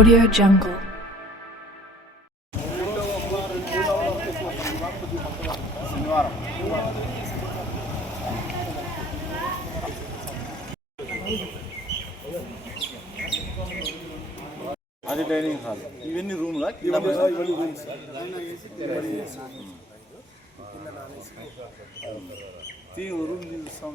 Audio Jungle. అది dining hall ఇవన్నీ రూమ్లా room చూస్తాం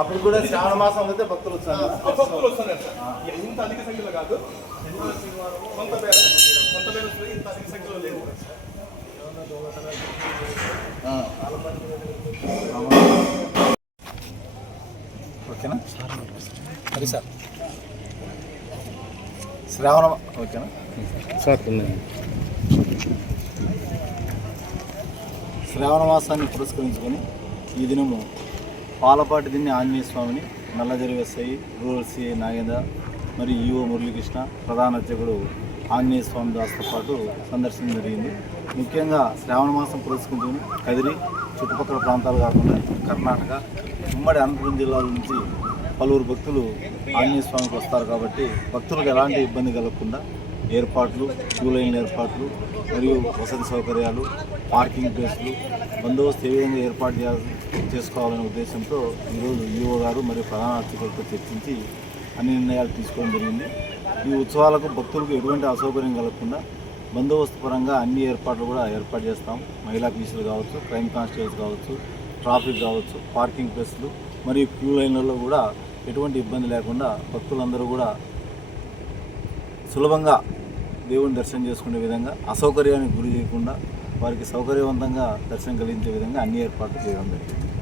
అప్పుడు కూడా శ్రావణ మాసం అయితే భక్తులు వస్తారు భక్తులు వస్తున్నారు ఇంత అధిక సంఖ్యలో కాదు కొంత పేరు కొంత పేరు ఇంత అధిక సంఖ్యలో లేవు ఓకేనా సరే సార్ శ్రావణ ఓకేనా సార్ శ్రావణమాసాన్ని పురస్కరించుకొని ఈ దినము పాలపాటి దిన్ని ఆంజనేయ స్వామిని Nallajari SI rural CI Nagendra మరియు ఈఓ మురళీకృష్ణ ప్రధాన అర్చకుడు ఆంజనేయ స్వామి దాస్తో పాటు సందర్శన జరిగింది ముఖ్యంగా శ్రావణమాసం పురస్కరించుకొని పురస్కరించుకుని కదిరి చుట్టుపక్కల ప్రాంతాలు కాకుండా కర్ణాటక ఉమ్మడి అనంతపురం జిల్లాల నుంచి పలువురు భక్తులు ఆంజనేయ స్వామికి వస్తారు కాబట్టి భక్తులకు ఎలాంటి ఇబ్బంది కలగకుండా ఏర్పాట్లు క్యూ లైన్ ఏర్పాట్లు మరియు వసతి సౌకర్యాలు పార్కింగ్ ప్లేస్లు బందోబస్తు ఏ విధంగా ఏర్పాటు చేసుకోవాలనే ఉద్దేశంతో ఈరోజు ఈఓ గారు మరియు ప్రధాన అర్చకులతో చర్చించి అన్ని నిర్ణయాలు తీసుకోవడం జరిగింది ఈ ఉత్సవాలకు భక్తులకు ఎటువంటి అసౌకర్యం కలగకుండా బందోబస్తు పరంగా అన్ని ఏర్పాట్లు కూడా ఏర్పాటు చేస్తాం మహిళా పీసులు కావచ్చు క్రైమ్ కానిస్టేబుల్స్ కావచ్చు ట్రాఫిక్ కావచ్చు పార్కింగ్ ప్లేస్లు మరియు క్యూ లైన్లలో కూడా ఎటువంటి ఇబ్బంది లేకుండా భక్తులందరూ కూడా సులభంగా దేవుని దర్శనం చేసుకునే విధంగా అసౌకర్యానికి గురి చేయకుండా వారికి సౌకర్యవంతంగా దర్శనం కలిగించే విధంగా అన్ని ఏర్పాట్లు చేయడం జరిగింది